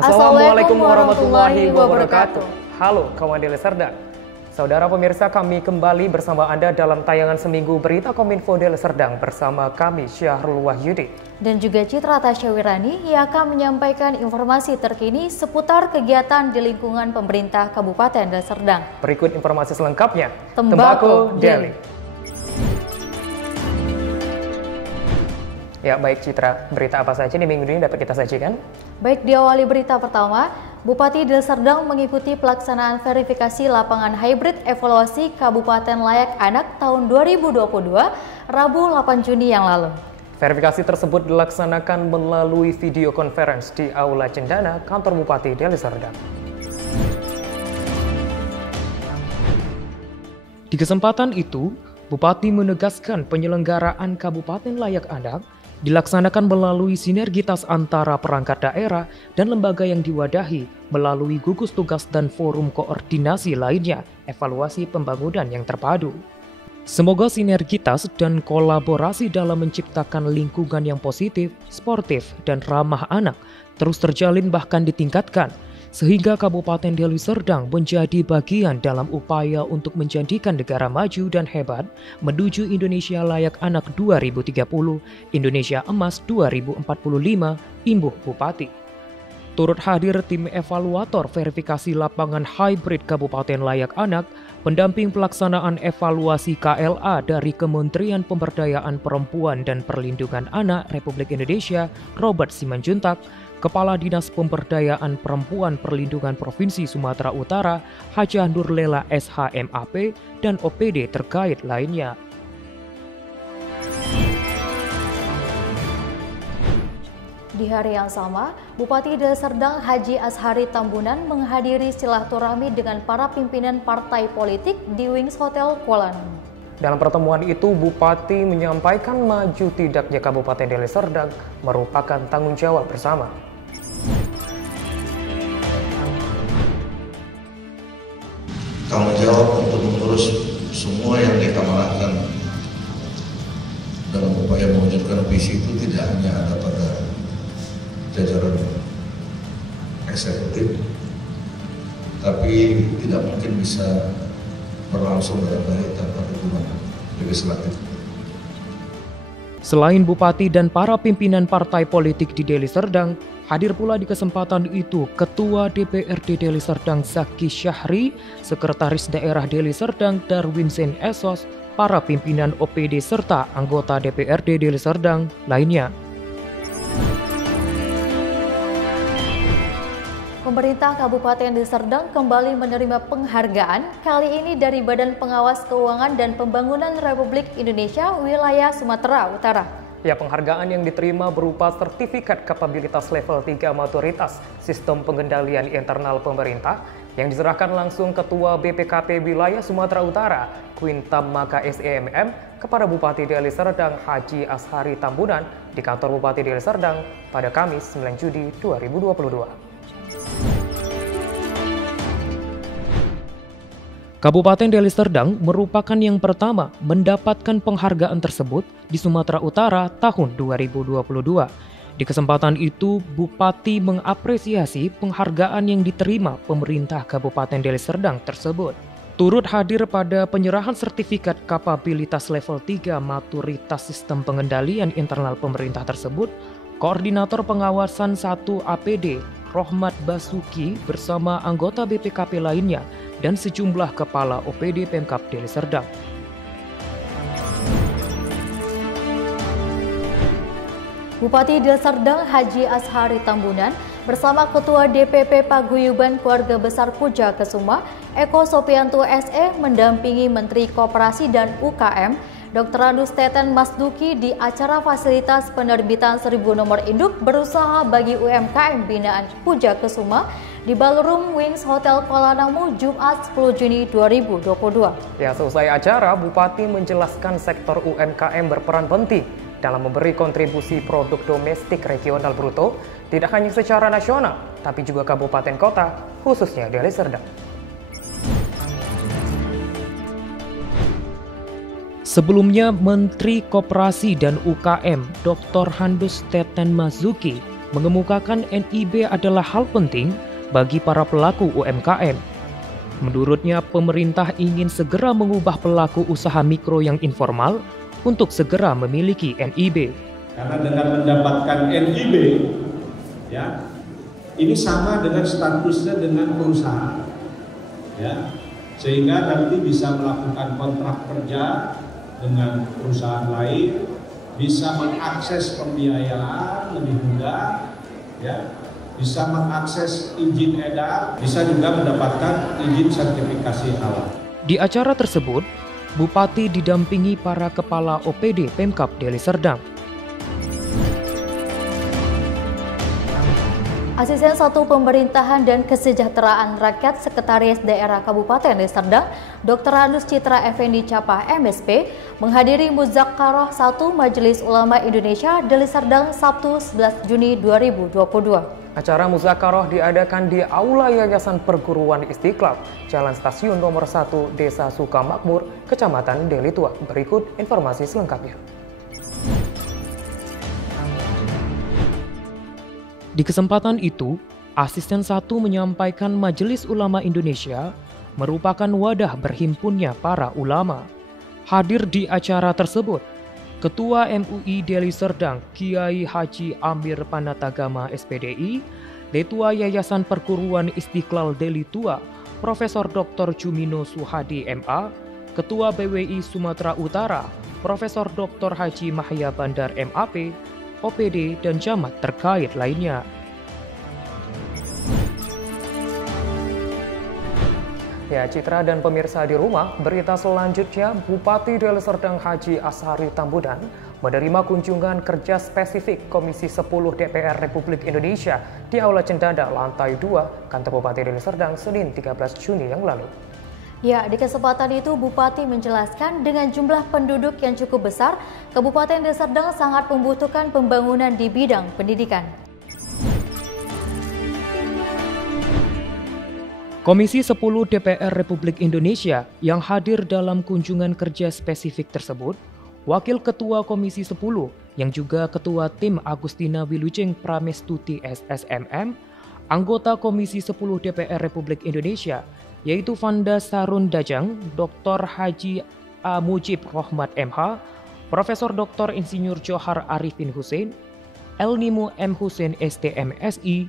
Assalamualaikum warahmatullahi wabarakatuh. Halo kawan Deli Serdang. Saudara pemirsa, kami kembali bersama Anda dalam tayangan seminggu Berita Kominfo Deli Serdang bersama kami Syahrul Wahyudi dan juga Citra Tasyawirani yang akan menyampaikan informasi terkini seputar kegiatan di lingkungan pemerintah Kabupaten Deli Serdang. Berikut informasi selengkapnya. Tembakau Deli. Ya baik Citra, berita apa saja di minggu ini dapat kita sajikan? Baik, diawali berita pertama, Bupati Deli Serdang mengikuti pelaksanaan verifikasi lapangan hybrid evaluasi Kabupaten Layak Anak tahun 2022, Rabu 8 Juni yang lalu. Verifikasi tersebut dilaksanakan melalui video conference di Aula Cendana, kantor Bupati Deli Serdang. Di kesempatan itu, Bupati menegaskan penyelenggaraan Kabupaten Layak Anak dilaksanakan melalui sinergitas antara perangkat daerah dan lembaga yang diwadahi melalui gugus tugas dan forum koordinasi lainnya, evaluasi pembangunan yang terpadu. Semoga sinergitas dan kolaborasi dalam menciptakan lingkungan yang positif, sportif, dan ramah anak terus terjalin bahkan ditingkatkan, sehingga Kabupaten Deli Serdang menjadi bagian dalam upaya untuk menjadikan negara maju dan hebat menuju Indonesia Layak Anak 2030, Indonesia Emas 2045, imbuh Bupati. Turut hadir tim evaluator verifikasi lapangan hybrid Kabupaten Layak Anak, pendamping pelaksanaan evaluasi KLA dari Kementerian Pemberdayaan Perempuan dan Perlindungan Anak Republik Indonesia, Robert Simanjuntak, Kepala Dinas Pemberdayaan Perempuan Perlindungan Provinsi Sumatera Utara, Hajah Nurlela SHMAP, dan OPD terkait lainnya. Di hari yang sama, Bupati Deli Serdang Haji Ashari Tambunan menghadiri silaturahmi dengan para pimpinan partai politik di Wings Hotel Kuala Namu. Dalam pertemuan itu, Bupati menyampaikan maju tidaknya Kabupaten Deli Serdang merupakan tanggung jawab bersama. Tanggung jawab untuk mengurus semua yang kita lakukan dalam upaya mewujudkan visi itu tidak hanya ada pada jajaran eksekutif, tapi tidak mungkin bisa berlangsung dengan baik tanpa dukungan legislatif. Selain Bupati dan para pimpinan partai politik di Deli Serdang, hadir pula di kesempatan itu Ketua DPRD Deli Serdang Zaki Syahri, Sekretaris Daerah Deli Serdang Darwin Zain Esos, para pimpinan OPD serta anggota DPRD Deli Serdang lainnya. Pemerintah Kabupaten Deli Serdang kembali menerima penghargaan, kali ini dari Badan Pengawas Keuangan dan Pembangunan Republik Indonesia Wilayah Sumatera Utara. Ya, penghargaan yang diterima berupa sertifikat kapabilitas level 3 maturitas Sistem Pengendalian Internal Pemerintah yang diserahkan langsung Ketua BPKP Wilayah Sumatera Utara, Quintam Maka SEMM, kepada Bupati Deli Serdang Haji Ashari Tambunan di kantor Bupati Deli Serdang pada Kamis 9 Juli 2022. Kabupaten Deli Serdang merupakan yang pertama mendapatkan penghargaan tersebut di Sumatera Utara tahun 2022. Di kesempatan itu, Bupati mengapresiasi penghargaan yang diterima pemerintah Kabupaten Deli Serdang tersebut. Turut hadir pada penyerahan sertifikat kapabilitas level 3 maturitas Sistem Pengendalian Internal Pemerintah tersebut, Koordinator Pengawasan 1 APD Rohmat Basuki bersama anggota BPKP lainnya dan sejumlah kepala OPD Pemkab Deli Serdang. Bupati Deli Serdang Haji Ashari Tambunan bersama Ketua DPP Paguyuban Keluarga Besar Puja Kesuma, Eko Sopianto SE mendampingi Menteri Koperasi dan UKM Dr. Andus Teten Masduki di acara fasilitas penerbitan 1000 nomor induk berusaha bagi UMKM binaan Puja Kesuma di Ballroom Wings Hotel Kuala Namu Jumat 10 Juni 2022. Ya, selesai acara, Bupati menjelaskan sektor UMKM berperan penting dalam memberi kontribusi produk domestik regional bruto tidak hanya secara nasional, tapi juga kabupaten kota, khususnya Deli Serdang. Sebelumnya, Menteri Koperasi dan UKM Dr. Andus Teten Masduki mengemukakan NIB adalah hal penting bagi para pelaku UMKM. Menurutnya, pemerintah ingin segera mengubah pelaku usaha mikro yang informal untuk segera memiliki NIB. Karena dengan mendapatkan NIB, ya, ini sama dengan statusnya dengan perusahaan, ya, sehingga nanti bisa melakukan kontrak kerja dengan perusahaan lain, bisa mengakses pembiayaan lebih mudah, ya, bisa mengakses izin edar, bisa juga mendapatkan izin sertifikasi halal. Di acara tersebut, Bupati didampingi para kepala OPD Pemkab Deli Serdang. Asisten 1 Pemerintahan dan Kesejahteraan Rakyat Sekretaris Daerah Kabupaten Deli Serdang, Dr. Anus Citra Effendi Capah MSP, menghadiri Muzakaroh 1 Majelis Ulama Indonesia Deli Serdang Sabtu 11 Juni 2022. Acara Muzakaroh diadakan di Aula Yayasan Perguruan Istiqlal, Jalan Stasiun Nomor 1, Desa Sukamakmur, Kecamatan Deli Tua. Berikut informasi selengkapnya. Di kesempatan itu, Asisten 1 menyampaikan Majelis Ulama Indonesia merupakan wadah berhimpunnya para ulama. Hadir di acara tersebut, Ketua MUI Deli Serdang Kiai Haji Amir Panatagama SPDI, Ketua Yayasan Perguruan Istiqlal Deli Tua, Profesor Dr. Jumino Suhadi MA, Ketua BWI Sumatera Utara, Profesor Dr. Haji Mahya Bandar MAP, OPD, dan camat terkait lainnya. Ya, Citra dan pemirsa di rumah, berita selanjutnya, Bupati Deli Serdang Haji Ashari Tambunan menerima kunjungan kerja spesifik Komisi 10 DPR Republik Indonesia di Aula Cendana, lantai 2, Kantor Bupati Deli Serdang, Senin 13 Juni yang lalu. Ya, di kesempatan itu Bupati menjelaskan dengan jumlah penduduk yang cukup besar, Kabupaten Deli Serdang sangat membutuhkan pembangunan di bidang pendidikan. Komisi 10 DPR Republik Indonesia yang hadir dalam kunjungan kerja spesifik tersebut, Wakil Ketua Komisi 10 yang juga Ketua Tim Agustina Wilujeng Pramestuti SSMM, anggota Komisi 10 DPR Republik Indonesia, yaitu Vanda Sarun Dajang, Dr. Haji A. Mujib Rohmat MH, Profesor Dr. Insinyur Johar Arifin Hussein, Elnimo M. Hussein STMSI,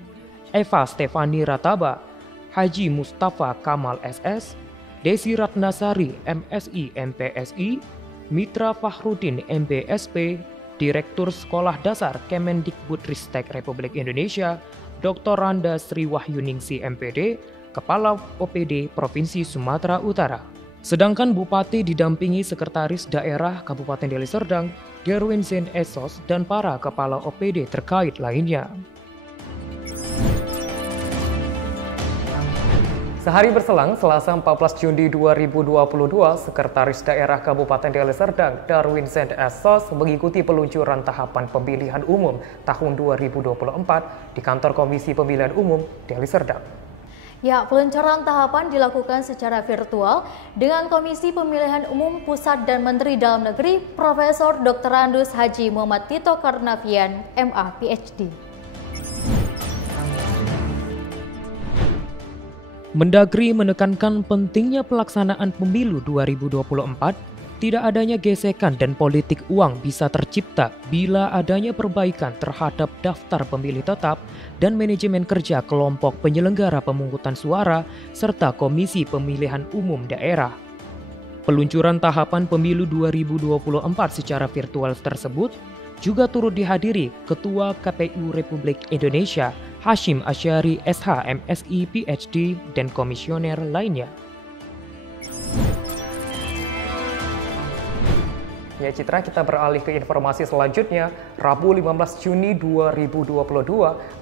Eva Stefani Rataba, Haji Mustafa Kamal SS, Desi Ratnasari MSI MPSI, Mitra Fahrudin MBSP, Direktur Sekolah Dasar Kemendikbudristek Republik Indonesia, Dr. Randa Sri Wahyuningsi MPD, Kepala OPD Provinsi Sumatera Utara. Sedangkan Bupati didampingi Sekretaris Daerah Kabupaten Deli Serdang, Derwin Zain Esos, dan para Kepala OPD terkait lainnya. Sehari berselang, Selasa 14 Juni 2022, Sekretaris Daerah Kabupaten Deli Serdang, Derwin Zain Esos, mengikuti peluncuran tahapan pemilihan umum tahun 2024 di kantor Komisi Pemilihan Umum Deli Serdang. Ya, peluncuran tahapan dilakukan secara virtual dengan Komisi Pemilihan Umum Pusat dan Menteri Dalam Negeri Profesor Dr. Andus Haji Muhammad Tito Karnavian, MA, PhD. Mendagri menekankan pentingnya pelaksanaan pemilu 2024, tidak adanya gesekan dan politik uang bisa tercipta bila adanya perbaikan terhadap daftar pemilih tetap dan manajemen kerja kelompok penyelenggara pemungutan suara serta Komisi Pemilihan Umum Daerah. Peluncuran tahapan pemilu 2024 secara virtual tersebut juga turut dihadiri Ketua KPU Republik Indonesia Hashim Asyari SH MSI PhD dan komisioner lainnya. Ya Citra, kita beralih ke informasi selanjutnya. Rabu 15 Juni 2022,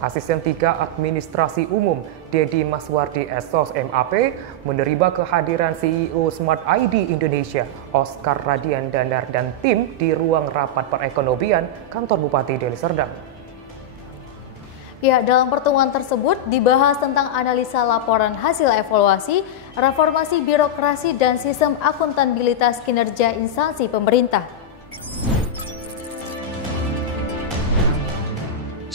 Asisten 3 Administrasi Umum Dedi Maswardi Esos MAP menerima kehadiran CEO Smart ID Indonesia Oscar Radian Danar dan tim di ruang rapat perekonomian kantor Bupati Deli Serdang. Ya, dalam pertemuan tersebut dibahas tentang analisa laporan hasil evaluasi, reformasi birokrasi dan sistem akuntabilitas kinerja instansi pemerintah.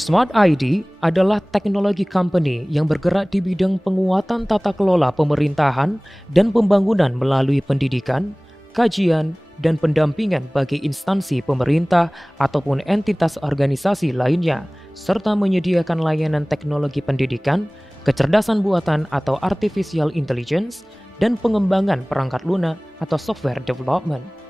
Smart ID adalah teknologi company yang bergerak di bidang penguatan tata kelola pemerintahan dan pembangunan melalui pendidikan, kajian, dan pendampingan bagi instansi pemerintah ataupun entitas organisasi lainnya, serta menyediakan layanan teknologi pendidikan, kecerdasan buatan atau artificial intelligence, dan pengembangan perangkat lunak atau software development.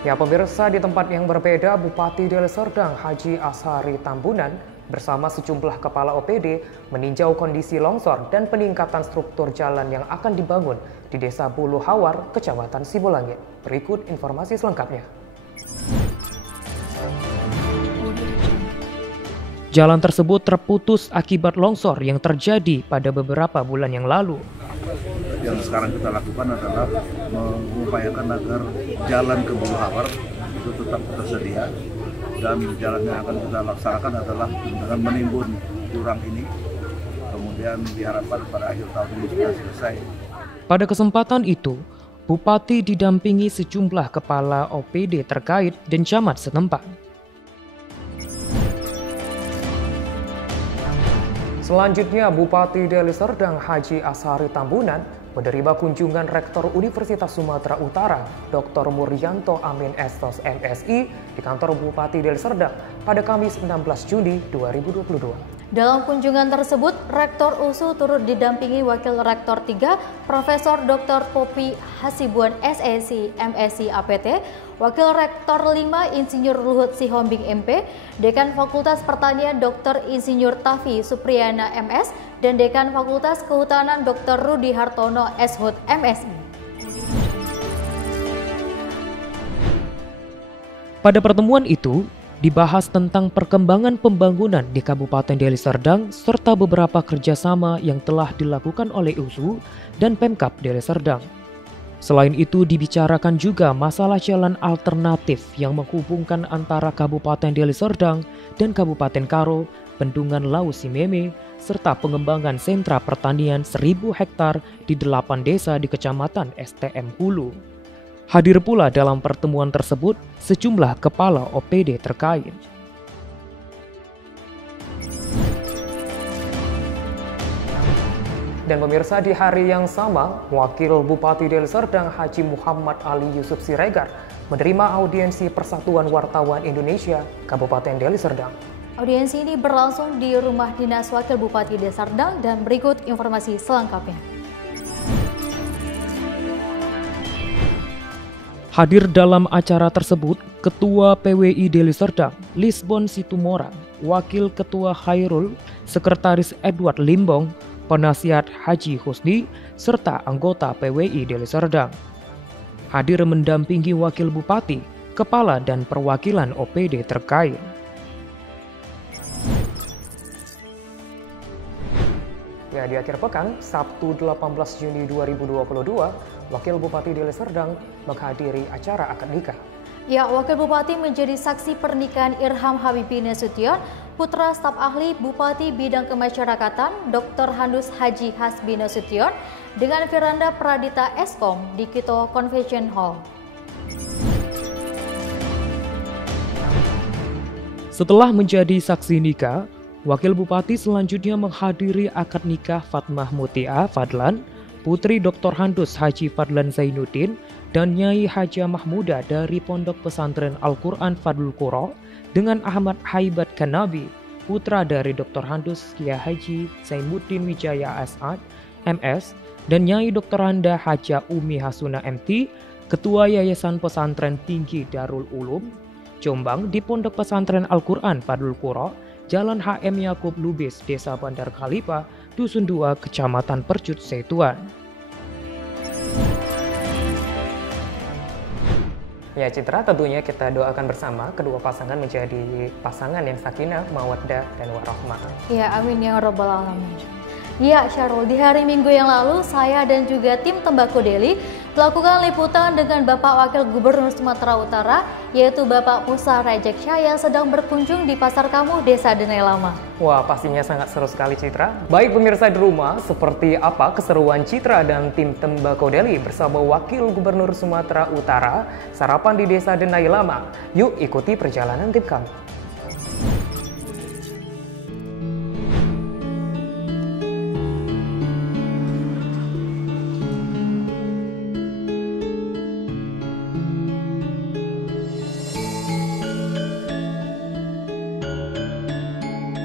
Ya pemirsa, di tempat yang berbeda, Bupati Deli Serdang Haji Ashari Tambunan bersama sejumlah kepala OPD meninjau kondisi longsor dan peningkatan struktur jalan yang akan dibangun di Desa Bulu Hawar, Kecamatan Sibulangit. Berikut informasi selengkapnya. Jalan tersebut terputus akibat longsor yang terjadi pada beberapa bulan yang lalu. Yang sekarang kita lakukan adalah mengupayakan agar jalan ke Bulu Hawar itu tetap tersedia, dan jalan yang akan kita laksanakan adalah dengan menimbun jurang ini, kemudian diharapkan pada akhir tahun ini sudah selesai. Pada kesempatan itu, Bupati didampingi sejumlah kepala OPD terkait dan camat setempat. Selanjutnya, Bupati Deli Serdang Haji Ashari Tambunan menerima kunjungan Rektor Universitas Sumatera Utara, Dr. Muryanto Amin Estos MSI di kantor Bupati Deli Serdang pada Kamis 16 Juni 2022. Dalam kunjungan tersebut, Rektor USU turut didampingi Wakil Rektor 3, Profesor Dr. Popi Hasibuan SEC MSc APT, Wakil Rektor 5 Insinyur Luhut Sihombing MP, Dekan Fakultas Pertanian Dr. Insinyur Tafi Supriyana MS, dan Dekan Fakultas Kehutanan Dr. Rudi Hartono SHUT MSI. Pada pertemuan itu, dibahas tentang perkembangan pembangunan di Kabupaten Deli Serdang serta beberapa kerjasama yang telah dilakukan oleh USU dan Pemkab Deli Serdang. Selain itu, dibicarakan juga masalah jalan alternatif yang menghubungkan antara Kabupaten Deli Serdang dan Kabupaten Karo, Bendungan Lau Simeme, serta pengembangan sentra pertanian 1.000 hektar di 8 desa di Kecamatan STM Hulu. Hadir pula dalam pertemuan tersebut sejumlah kepala OPD terkait. Dan pemirsa, di hari yang sama, Wakil Bupati Deli Serdang Haji Muhammad Ali Yusuf Siregar menerima audiensi Persatuan Wartawan Indonesia Kabupaten Deli Serdang. Audiensi ini berlangsung di Rumah Dinas Wakil Bupati Deli Serdang, dan berikut informasi selengkapnya. Hadir dalam acara tersebut, Ketua PWI Deli Serdang, Lisbon Situmorang, Wakil Ketua Khairul, Sekretaris Edward Limbong, Penasihat Haji Husni, serta anggota PWI Deli Serdang. Hadir mendampingi Wakil Bupati, Kepala dan Perwakilan OPD terkait. Ya, di akhir pekan, Sabtu 18 Juni 2022, Wakil Bupati Deli Serdang menghadiri acara akad nikah. Ya, Wakil Bupati menjadi saksi pernikahan Irham Habibi Nasution, putra staf ahli Bupati Bidang Kemasyarakatan Dr. Handus Haji Hasbi Nasution, dengan Firanda Pradita Eskom di Kito Convention Hall. Setelah menjadi saksi nikah, Wakil Bupati selanjutnya menghadiri akad nikah Fatmah Mutia Fadlan, putri Dr. Handus Haji Fadlan Zainuddin, dan Nyai Haja Mahmuda dari Pondok Pesantren Al-Quran Fadlul Qura, dengan Ahmad Haibat Kanabi, putra dari Dr. Handus Kiai Haji Zainuddin Wijaya As'ad, MS, dan Nyai Dr. Handa Haja Umi Hasuna MT, Ketua Yayasan Pesantren Tinggi Darul Ulum, Jombang, di Pondok Pesantren Al-Quran Fadlul Qura, Jalan HM Yakub Lubis, Desa Bandar Khalifa, Dusun 2, Kecamatan Percut Setuan. Ya Citra, tentunya kita doakan bersama kedua pasangan menjadi pasangan yang sakinah, mawaddah, dan warahmah. Ya, amin ya rabbal alamin. Ya Syarul, di hari Minggu yang lalu saya dan juga tim Tembakau Deli Melakukan liputan dengan Bapak Wakil Gubernur Sumatera Utara, yaitu Bapak Musa Rajeksyah yang sedang berkunjung di Pasar Kamu, Desa Denai Lama. Wah, pastinya sangat seru sekali, Citra. Baik pemirsa di rumah, seperti apa keseruan Citra dan tim Tembakau Deli bersama Wakil Gubernur Sumatera Utara sarapan di Desa Denai Lama? Yuk ikuti perjalanan tim kami.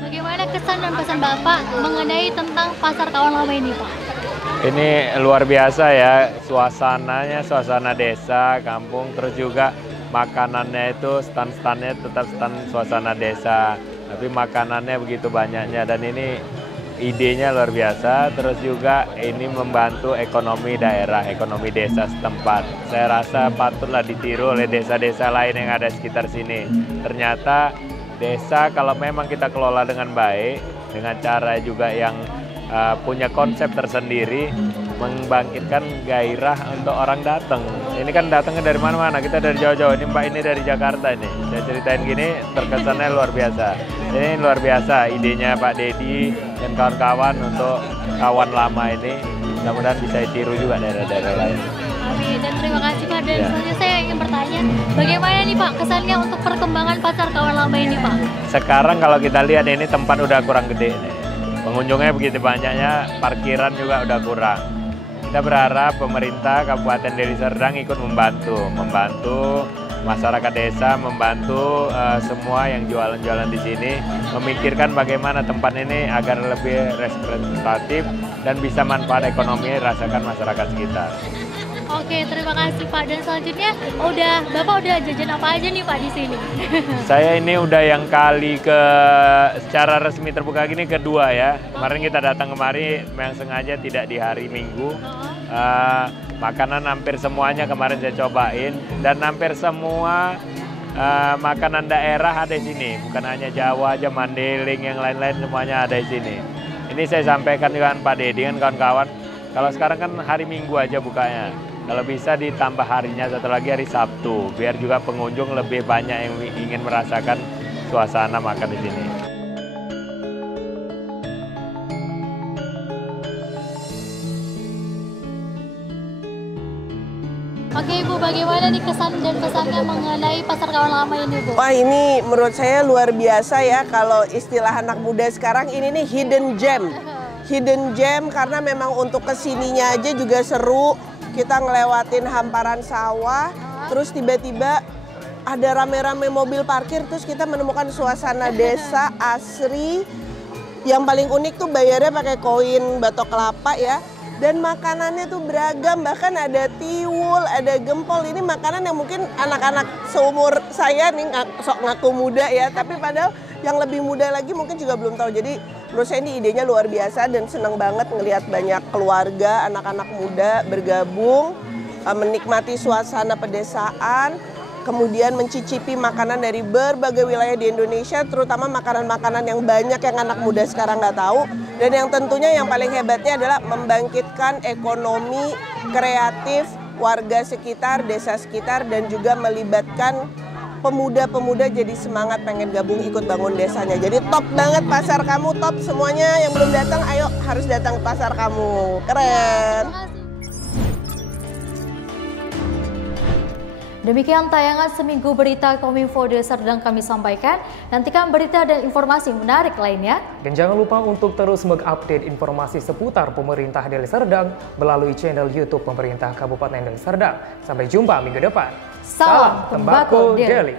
Bagaimana kesan dan pesan Bapak mengenai tentang Pasar Kawan Lama ini, Pak? Ini luar biasa ya, suasananya, suasana desa, kampung, terus juga makanannya itu stand-standnya tetap stand suasana desa, tapi makanannya begitu banyaknya dan ini idenya luar biasa, terus juga ini membantu ekonomi daerah, ekonomi desa setempat. Saya rasa patutlah ditiru oleh desa-desa lain yang ada sekitar sini. Ternyata desa kalau memang kita kelola dengan baik, dengan cara juga yang punya konsep tersendiri, membangkitkan gairah untuk orang datang. Ini kan datangnya dari mana-mana, kita dari jauh-jauh. Ini Mbak ini dari Jakarta ini. Saya ceritain gini, terkesannya luar biasa. Ini luar biasa idenya Pak Dedi dan kawan-kawan untuk kawan lama ini. Mudah-mudahan bisa ditiru juga daerah-daerah lain. Amin, dan terima kasih Pak. Dan selanjutnya saya ingin bertanya, bagaimana nih Pak kesannya untuk perkembangan Pasar Kawan Lama ini, Pak? Sekarang kalau kita lihat ini tempat udah kurang gede nih. Pengunjungnya begitu banyaknya, parkiran juga udah kurang. Kita berharap pemerintah Kabupaten Deli Serdang ikut membantu masyarakat desa, membantu semua yang jualan-jualan di sini, memikirkan bagaimana tempat ini agar lebih representatif dan bisa manfaat ekonomi rasakan masyarakat sekitar. Oke, terima kasih Pak. Dan selanjutnya, Bapak udah jajan apa aja nih Pak di sini? Saya ini udah yang kali secara resmi terbuka gini kedua ya. Kemarin kita datang kemari, memang sengaja tidak di hari Minggu. Makanan hampir semuanya kemarin saya cobain dan hampir semua makanan daerah ada di sini. Bukan hanya Jawa aja, Mandailing, yang lain-lain semuanya ada di sini. Ini saya sampaikan dengan Pak Dedi dan kawan-kawan. Kalau sekarang kan hari Minggu aja bukanya. Kalau bisa ditambah harinya satu lagi hari Sabtu, biar juga pengunjung lebih banyak yang ingin merasakan suasana makan di sini. Oke Ibu, bagaimana nih kesan dan pesannya mengenai Pasar Kawan Lama ini, Bu? Wah, ini menurut saya luar biasa ya, kalau istilah anak muda sekarang ini nih hidden gem. Hidden gem karena memang untuk kesininya aja juga seru. Kita ngelewatin hamparan sawah, terus tiba-tiba ada rame-rame mobil parkir, terus kita menemukan suasana desa asri. Yang paling unik tuh bayarnya pakai koin batok kelapa ya. Dan makanannya tuh beragam, bahkan ada tiwul, ada gempol. Ini makanan yang mungkin anak-anak seumur saya nih sok ngaku muda ya, tapi padahal yang lebih muda lagi mungkin juga belum tahu. Jadi menurut saya ini idenya luar biasa dan senang banget ngelihat banyak keluarga, anak-anak muda bergabung, menikmati suasana pedesaan, kemudian mencicipi makanan dari berbagai wilayah di Indonesia, terutama makanan-makanan yang banyak yang anak muda sekarang nggak tahu. Dan yang tentunya yang paling hebatnya adalah membangkitkan ekonomi kreatif warga sekitar, desa sekitar, dan juga melibatkan pemuda-pemuda jadi semangat pengen gabung ikut bangun desanya. Jadi top banget Pasar Kamu, top semuanya yang belum datang, ayo harus datang ke Pasar Kamu. Keren. Demikian tayangan seminggu berita Kominfo Deli Serdang kami sampaikan. Nantikan berita dan informasi menarik lainnya. Dan jangan lupa untuk terus mengupdate informasi seputar pemerintah Deli Serdang melalui channel YouTube pemerintah Kabupaten Deli Serdang. Sampai jumpa minggu depan. Salam Tembakau Deli.